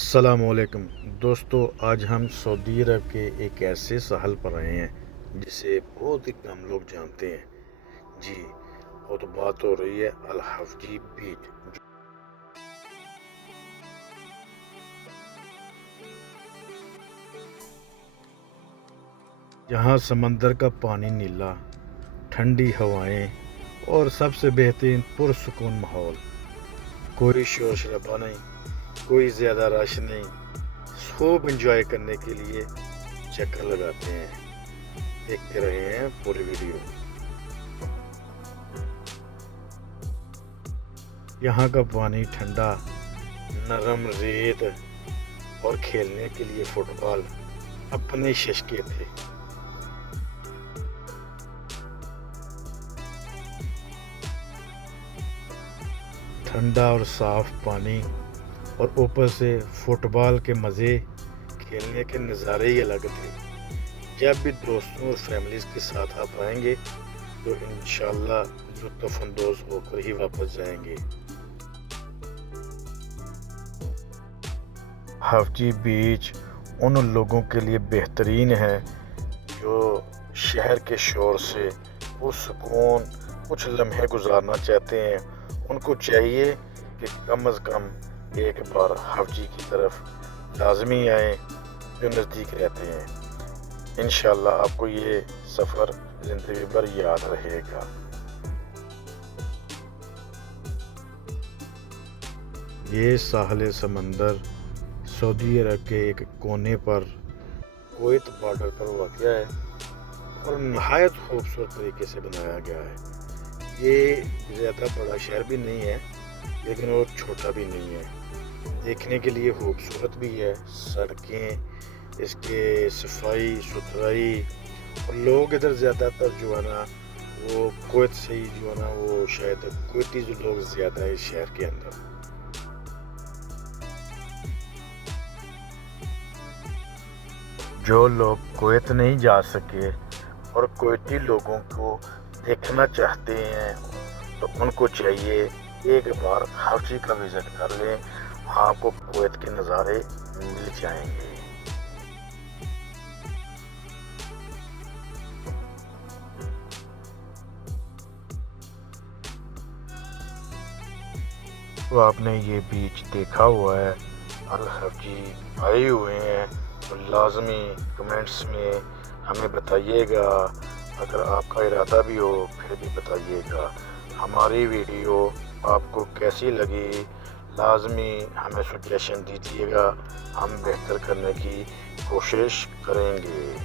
السلام علیکم دوستو، آج ہم سعودی عرب کے ایک ایسے ساحل پر آئے ہیں جسے بہت ہی کم لوگ جانتے ہیں جی، اور تو بات ہو رہی ہے الحفجی بیچ، جہاں سمندر کا پانی نیلا، ٹھنڈی ہوائیں اور سب سے بہترین پرسکون ماحول۔ کوئی شور شرابہ نہیں، کوئی زیادہ رش نہیں، خوب انجوائے کرنے کے لیے چکر لگاتے ہیں۔ دیکھتے رہے ہیں پوری ویڈیو۔ یہاں کا پانی ٹھنڈا، نرم ریت اور کھیلنے کے لیے فٹ بال اپنے ششکے تھے۔ ٹھنڈا اور صاف پانی اور اوپر سے فٹ بال کے مزے، کھیلنے کے نظارے ہی الگ تھے۔ جب بھی دوستوں اور فیملیز کے ساتھ آپ آئیں گے تو انشاءاللہ لطف اندوز ہو کر ہی واپس جائیں گے۔ حفجی بیچ ان لوگوں کے لیے بہترین ہے جو شہر کے شور سے پرسکون کچھ لمحے گزارنا چاہتے ہیں۔ ان کو چاہیے کہ کم از کم ایک بار حفجی کی طرف لازمی آئیں جو نزدیک رہتے ہیں۔ انشاءاللہ آپ کو یہ سفر زندگی بھر یاد رہے گا۔ یہ ساحل سمندر سعودی عرب کے ایک کونے پر کویت بارڈر پر واقع ہے اور نہایت خوبصورت طریقے سے بنایا گیا ہے۔ یہ زیادہ بڑا شہر بھی نہیں ہے لیکن اور چھوٹا بھی نہیں ہے، دیکھنے کے لیے خوبصورت بھی ہے۔ سڑکیں، اس کے صفائی ستھرائی اور لوگ ادھر زیادہ تر جو ہے نا وہ کویت سے ہی جو ہے نا وہ شاید کویتی جو لوگ زیادہ ہے اس شہر کے اندر۔ جو لوگ کویت نہیں جا سکے اور کویتی لوگوں کو دیکھنا چاہتے ہیں تو ان کو چاہیے ایک بار حفجی کا وزٹ کر لیں، وہاں کو کویت کے نظارے مل جائیں گے۔ تو آپ نے یہ بیچ دیکھا ہوا ہے، الحفجی آئے ہوئے ہیں تو لازمی کمنٹس میں ہمیں بتائیے گا۔ اگر آپ کا ارادہ بھی ہو پھر بھی بتائیے گا۔ ہماری ویڈیو آپ کو کیسی لگی لازمی ہمیں سجیشن دیجیے گا، ہم بہتر کرنے کی کوشش کریں گے۔